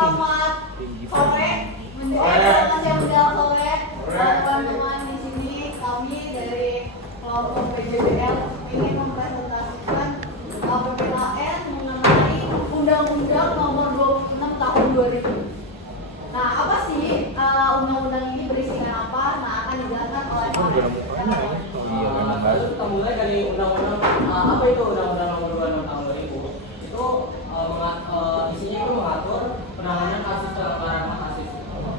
selamat sore. Menjelang sore, teman-teman di sini kami dari kelompok PJBL ingin mempresentasikan PPKN mengenai Undang-Undang Nomor 26 Tahun 2000. Nah, apa sih undang-undang ini berisikan apa? Nah, akan dijelaskan oleh Pak. Lalu kita mulai dari undang-undang apa itu Undang-Undang Nomor 26 Tahun 2000? Itu isinya itu mengatur penanganan kasus pelanggaran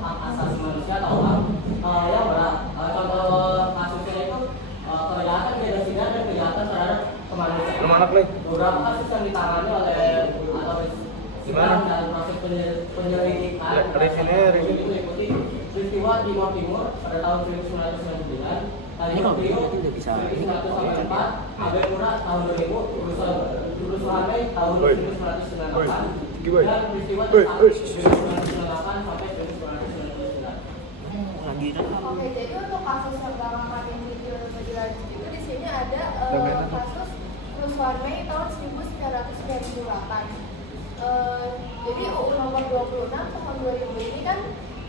hak asasi manusia atau HAM yang berat. Contoh kasusnya itu kejahatan genosida dan kejahatan terhadap kemanusiaan. Beberapa kasus yang ditangani oleh atau sedang dalam proses penyelidikan itu meliputi peristiwa Timor Timur pada tahun 1999. Tanjung Priok 1994, Abe Pura tahun 2000, Kerusuhan Mei tahun 1998, dan peristiwa Cipali 1998 sampai 1999. Oke, jadi untuk kasus yang pertama kali ini dilanjut itu di sini ada kasus Kerusuhan Mei tahun 1998. Jadi UU nomor 26 tahun 2000 ini kan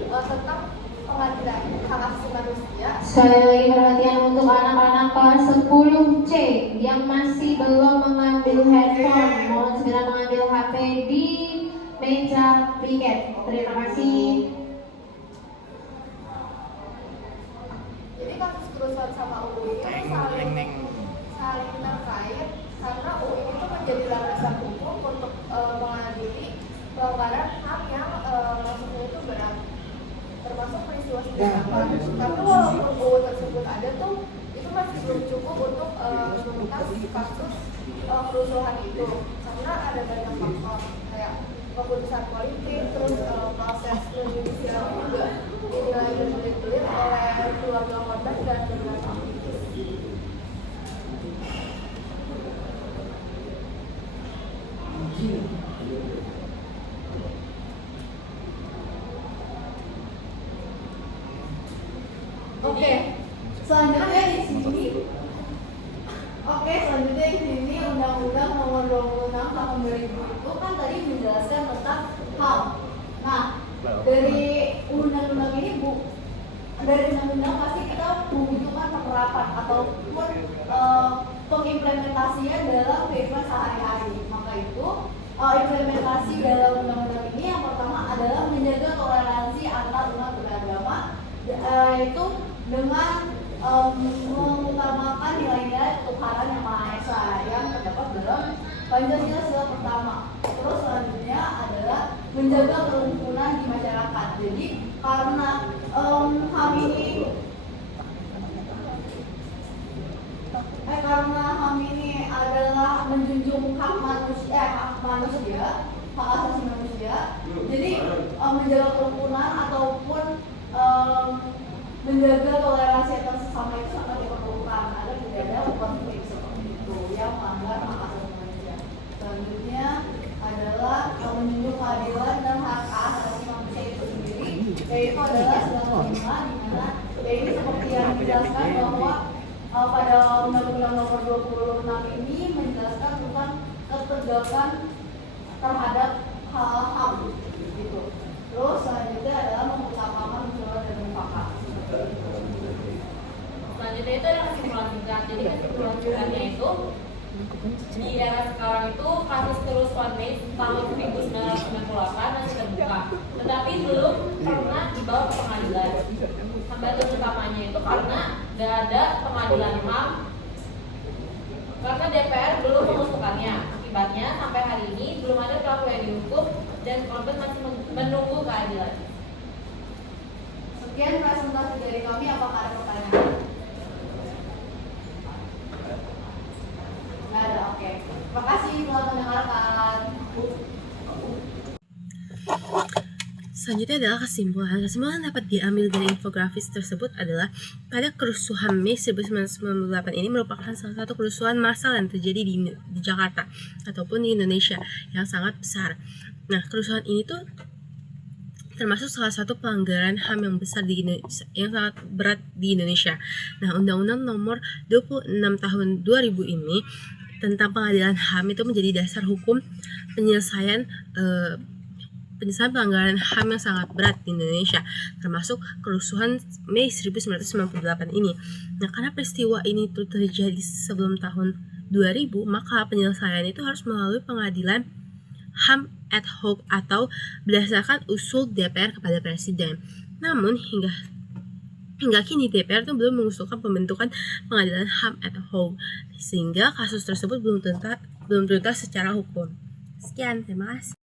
tentang pengadilan hak asasi manusia. Sekali lagi perhatian untuk anak-anak kelas 10C yang masih belum mengambil handphone, mohon segera mengambil HP di meja piket. Terima kasih. Jadi kasus kerusuhan sama UU ini saling terkait karena UU itu menjadi landasan hukum untuk mengadili pelanggaran HAM yang maksudnya itu berat, termasuk peristiwa sejarah. Tapi walaupun UU tersebut ada tuh, itu masih belum cukup untuk menuntas kasus kerusuhan itu, karena ada banyak faktor kayak keputusan politik, terus proses judicial juga dinilai berbelit-belit oleh keluarga korban dan beberapa aktivis. Oke, selanjutnya di sini Undang-Undang Nomor 26 Tahun 2000 itu kan tadi menjelaskan tentang HAM. Nah, dari undang-undang ini dari undang-undang pasti kita membutuhkan penerapan ataupun pengimplementasian dalam kehidupan sehari-hari. Maka itu implementasi dalam undang-undang ini yang pertama adalah menjaga toleransi antar umat beragama, yaitu dengan mengutamakan nilai-nilai ketuhanan yang Maha Esa yang terdapat dalam Pancasila sila pertama. Terus selanjutnya adalah menjaga kerukunan di masyarakat. Jadi karena HAM ini adalah menjunjung hak manusia, hak asasi manusia. Jadi menjaga kerukunan ataupun menjaga toleransi antar sesama itu sangat diperlukan agar tidak ada konflik seperti itu yang melanggar hak asasi manusia. Selanjutnya adalah menjunjung keadilan dan hak asasi manusia itu sendiri, yaitu adalah segala lima di mana ini seperti yang dijelaskan bahwa pada Undang-Undang Nomor 26 ini menjelaskan tentang ketegakan terhadap HAM gitu. Terus selanjutnya adalah mengutamakan unsur dan mufakat. Selanjutnya itu ada kesimpulan singkat. Jadi kesimpulan singkatnya itu di era sekarang itu kasus kerusuhan Mei tahun 1998 masih terbuka, tetapi belum pernah dibawa ke pengadilan. Hambatan utamanya itu karena tidak ada pengadilan HAM, karena DPR belum mengusulkannya. Akibatnya sampai hari ini belum ada pelaku yang dihukum dan korban masih menunggu keadilan. Sekian presentasi dari kami. Apakah ada pertanyaan? Nggak ada. Oke. Terima kasih telah mendengarkan. Selanjutnya adalah kesimpulan. Kesimpulan dapat diambil dari infografis tersebut adalah pada kerusuhan Mei 1998 ini merupakan salah satu kerusuhan massal yang terjadi di Jakarta ataupun di Indonesia yang sangat besar. Nah, kerusuhan ini tuh termasuk salah satu pelanggaran HAM yang besar yang sangat berat di Indonesia. Nah, Undang-Undang Nomor 26 Tahun 2000 ini tentang pengadilan HAM itu menjadi dasar hukum penyelesaian penyelesaian pelanggaran HAM yang sangat berat di Indonesia, termasuk kerusuhan Mei 1998 ini. Nah, karena peristiwa ini tuh terjadi sebelum tahun 2000, maka penyelesaian itu harus melalui pengadilan HAM ad hoc atau berdasarkan usul DPR kepada Presiden. Namun hingga kini DPR itu belum mengusulkan pembentukan pengadilan HAM ad hoc, sehingga kasus tersebut belum tuntas secara hukum. Sekian, terima kasih.